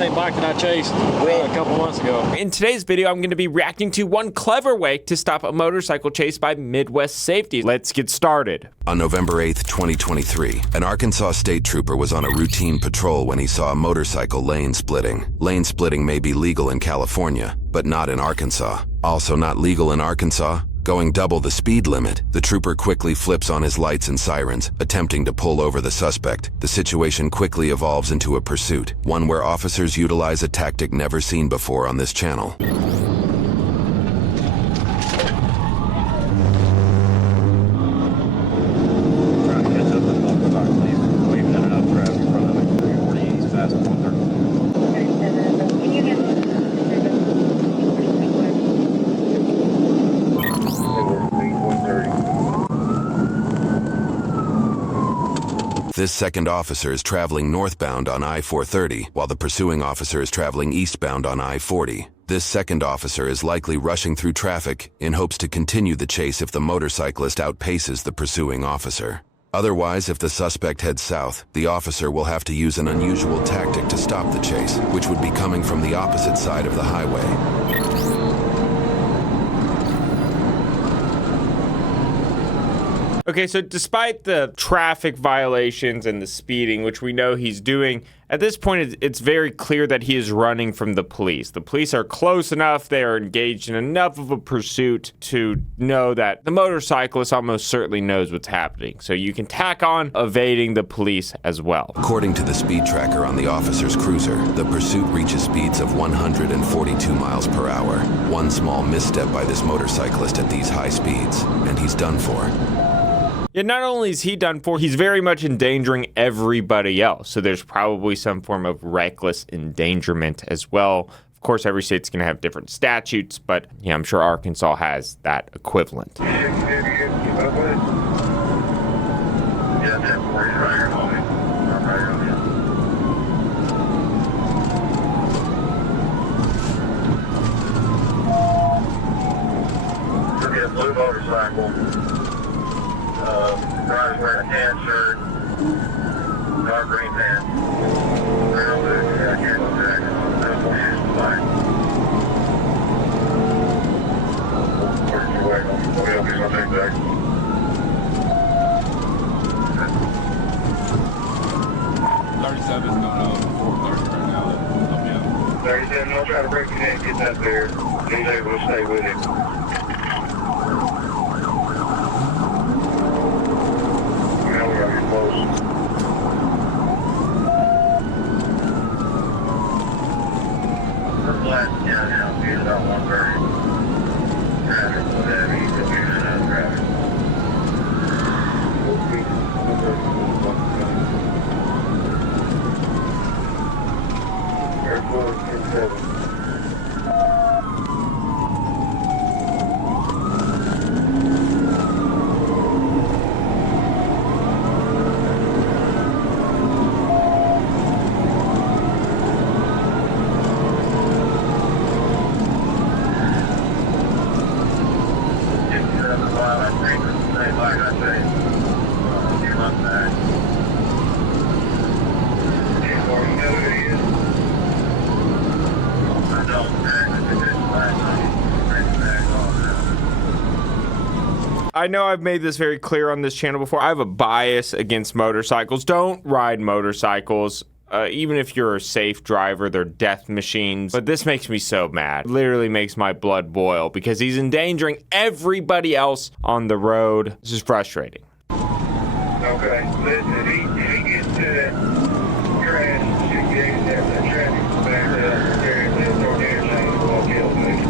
same bike that I chased a couple months ago. In today's video, I'm going to be reacting to one clever way to stop a motorcycle chase by Midwest Safety. Let's get started. On November 8th, 2023, an Arkansas state trooper was on a routine patrol when he saw a motorcycle lane splitting. Lane splitting may be legal in California, but not in Arkansas. Also not legal in Arkansas, going double the speed limit. The trooper quickly flips on his lights and sirens, attempting to pull over the suspect. The situation quickly evolves into a pursuit, one where officers utilize a tactic never seen before on this channel. This second officer is traveling northbound on I-430, while the pursuing officer is traveling eastbound on I-40. This second officer is likely rushing through traffic in hopes to continue the chase if the motorcyclist outpaces the pursuing officer. Otherwise, if the suspect heads south, the officer will have to use an unusual tactic to stop the chase, which would be coming from the opposite side of the highway. Okay, so despite the traffic violations and the speeding, which we know he's doing, at this point it's very clear that he is running from the police. The police are close enough, they are engaged in enough of a pursuit to know that the motorcyclist almost certainly knows what's happening. So you can tack on evading the police as well. According to the speed tracker on the officer's cruiser, the pursuit reaches speeds of 142 miles per hour. One small misstep by this motorcyclist at these high speeds, and he's done for. Yeah, not only is he done for, he's very much endangering everybody else. So there's probably some form of reckless endangerment as well. Of course, every state's going to have different statutes, but yeah, I'm sure Arkansas has that equivalent. Blue motorcycle. Guy's wearing a tan shirt, dark green pants, real blue jacket, minimal shoes to black. Where did you wait on? What else is on that back? 37's going out 430 right now. Help me out. 37, I'll try to break it in, get that there. He's able to stay with him. I know I've made this very clear on this channel before. I have a bias against motorcycles. Don't ride motorcycles. Even if you're a safe driver, they're death machines. But this makes me so mad. It literally makes my blood boil because he's endangering everybody else on the road. This is frustrating. Okay, listen, if he gets to that crash, should get in there, the traffic's back there, there's no interchange, we'll kill me.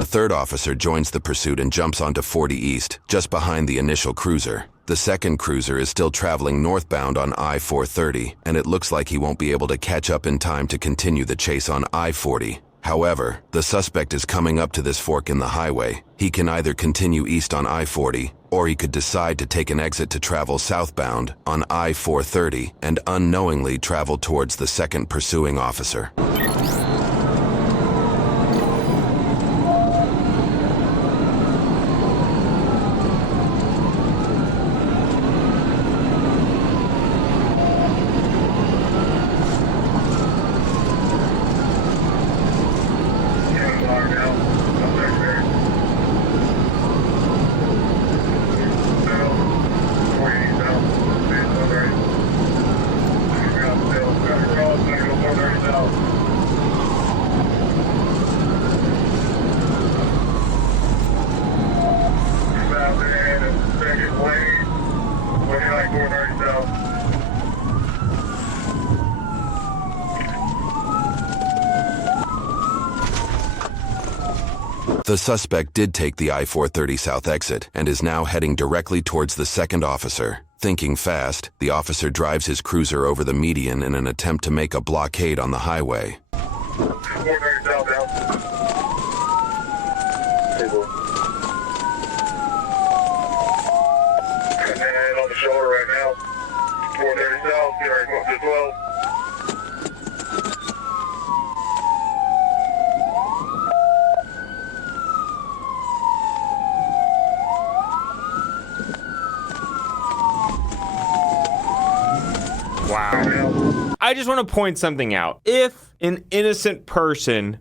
A third officer joins the pursuit and jumps onto 40 East, just behind the initial cruiser. The second cruiser is still traveling northbound on I-430, and it looks like he won't be able to catch up in time to continue the chase on I-40. However, the suspect is coming up to this fork in the highway. He can either continue east on I-40 Or he could decide to take an exit to travel southbound on I-430 and unknowingly travel towards the second pursuing officer. The suspect did take the I-430 South exit and is now heading directly towards the second officer. Thinking fast, the officer drives his cruiser over the median in an attempt to make a blockade on the highway. On the shoulder right now. 430 south, get ready to go to 12. Wow. I just want to point something out. If an innocent person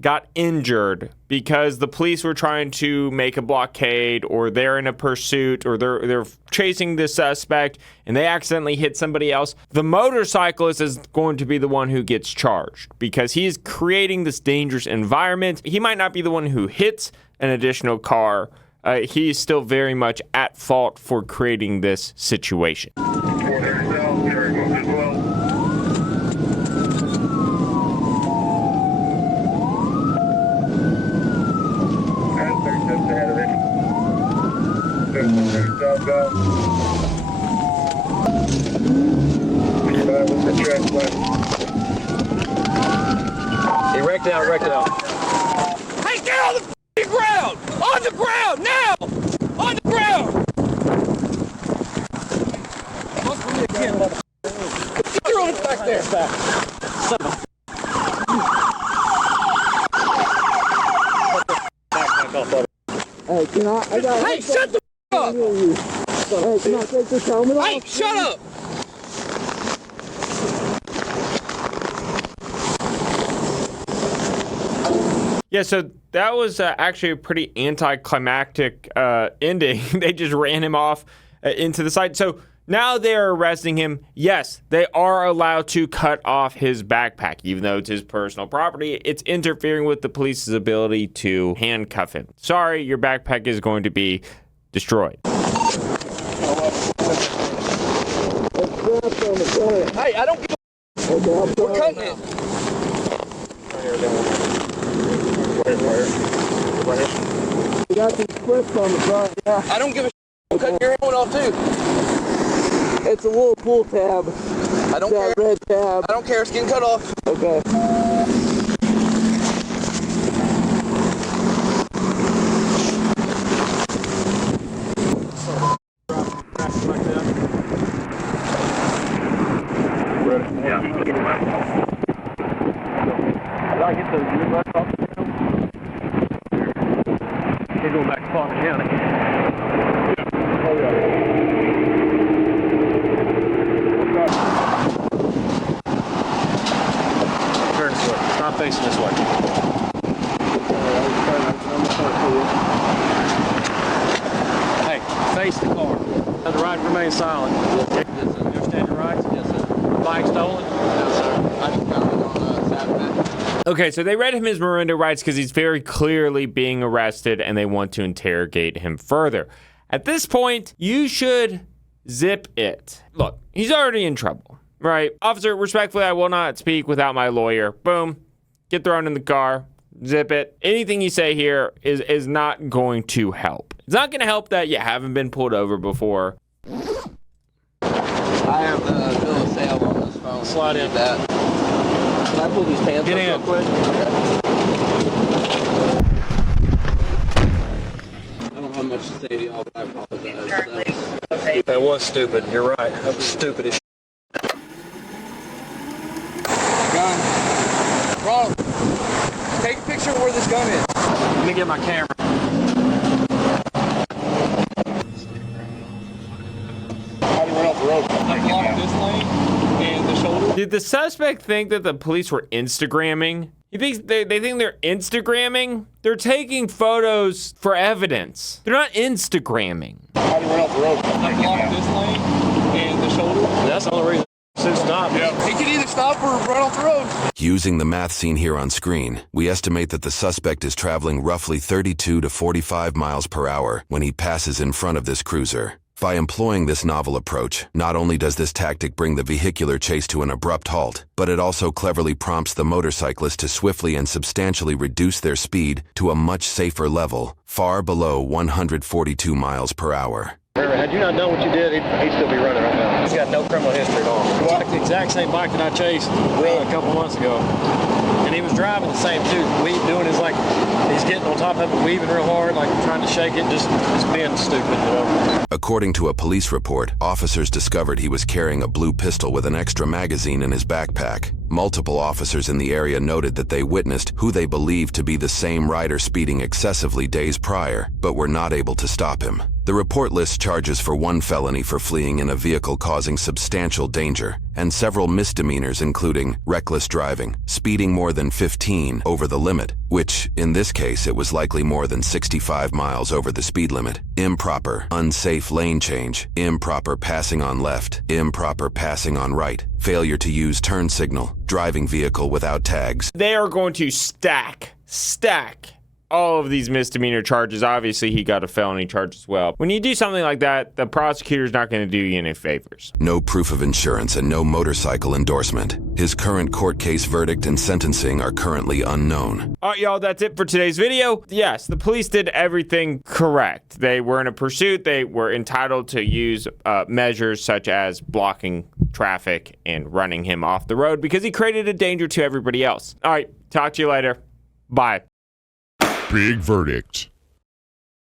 got injured because the police were trying to make a blockade, or they're in a pursuit, or they're chasing the suspect and they accidentally hit somebody else, the motorcyclist is going to be the one who gets charged because he is creating this dangerous environment. He might not be the one who hits an additional car. He's still very much at fault for creating this situation. 430 south, get ready to go to 12. He wrecked out, Hey, get on the f***ing ground! On the ground, now! On the ground! Get your own back there. Hey, Hey, shut the f*** up! Hey, can I take this helmet off? Hey, shut up! Yeah, so that was actually a pretty anticlimactic ending. They just ran him off into the side. So now they're arresting him. Yes, they are allowed to cut off his backpack, even though it's his personal property. It's interfering with the police's ability to handcuff him. Sorry, your backpack is going to be destroyed. Hey, I don't give a We're cutting it. You got these clips on the front, yeah. I don't give a I'm cutting your helmet off too. It's a little pull tab. I don't That care. red tab. I don't care. It's getting cut off. Okay. Did I get the U-bus off the ground? They're going back to Palmer County. Oh, yeah. Turn this way. Stop facing this way. Hey, face the car. The right remain silent. You understand your rights? Yes, sir. Bike stolen? No, sir. I just found it on Saturday. Okay, so they read him his Miranda rights because he's very clearly being arrested and they want to interrogate him further. At this point, you should zip it. Look, he's already in trouble, right? Officer, respectfully, I will not speak without my lawyer. Boom. Get thrown in the car. Zip it. Anything you say here is not going to help. It's not going to help that you haven't been pulled over before. I have the bill of sale on this phone. Slide in. That. Can I pull these pants Get up in. real quick? Okay. I don't have much to say to y'all, but I apologize. currently located. That was stupid. You're right. That was stupid as Gun. Ronald, take a picture of where this gun is. Let me get my camera. How do you run off the road? I blocked this lane and the shoulder. Did the suspect think that the police were Instagramming? You think they think they're Instagramming? They're taking photos for evidence. They're not Instagramming. How do you run off the road? I blocked this lane and the shoulder. That's the only reason to stop. Yeah. He can either stop or run off the road. Using the math seen here on screen, we estimate that the suspect is traveling roughly 32 to 45 miles per hour when he passes in front of this cruiser. By employing this novel approach, not only does this tactic bring the vehicular chase to an abrupt halt, but it also cleverly prompts the motorcyclist to swiftly and substantially reduce their speed to a much safer level, far below 142 miles per hour. Had you not done what you did, he'd still be running right now. He's got no criminal history at all. He biked the exact same bike that I chased a couple months ago. And he was driving the same too. Doing his like, he's getting on top of it, weaving real hard, like trying to shake it, just being stupid, you know. According to a police report, officers discovered he was carrying a blue pistol with an extra magazine in his backpack. Multiple officers in the area noted that they witnessed who they believed to be the same rider speeding excessively days prior, but were not able to stop him. The report lists charges for 1 felony for fleeing in a vehicle causing substantial danger, and several misdemeanors including reckless driving, speeding more than 15 over the limit, which, in this case, it was likely more than 65 miles over the speed limit, improper, unsafe lane change, improper passing on left, improper passing on right, failure to use turn signal, driving vehicle without tags. They are going to stack all of these misdemeanor charges. Obviously, he got a felony charge as well. When you do something like that, the prosecutor's not going to do you any favors. No proof of insurance and no motorcycle endorsement. His current court case verdict and sentencing are currently unknown. All right, y'all, that's it for today's video. Yes, the police did everything correct. They were in a pursuit. They were entitled to use measures such as blocking traffic and running him off the road because he created a danger to everybody else. All right, talk to you later. Bye. Big verdict.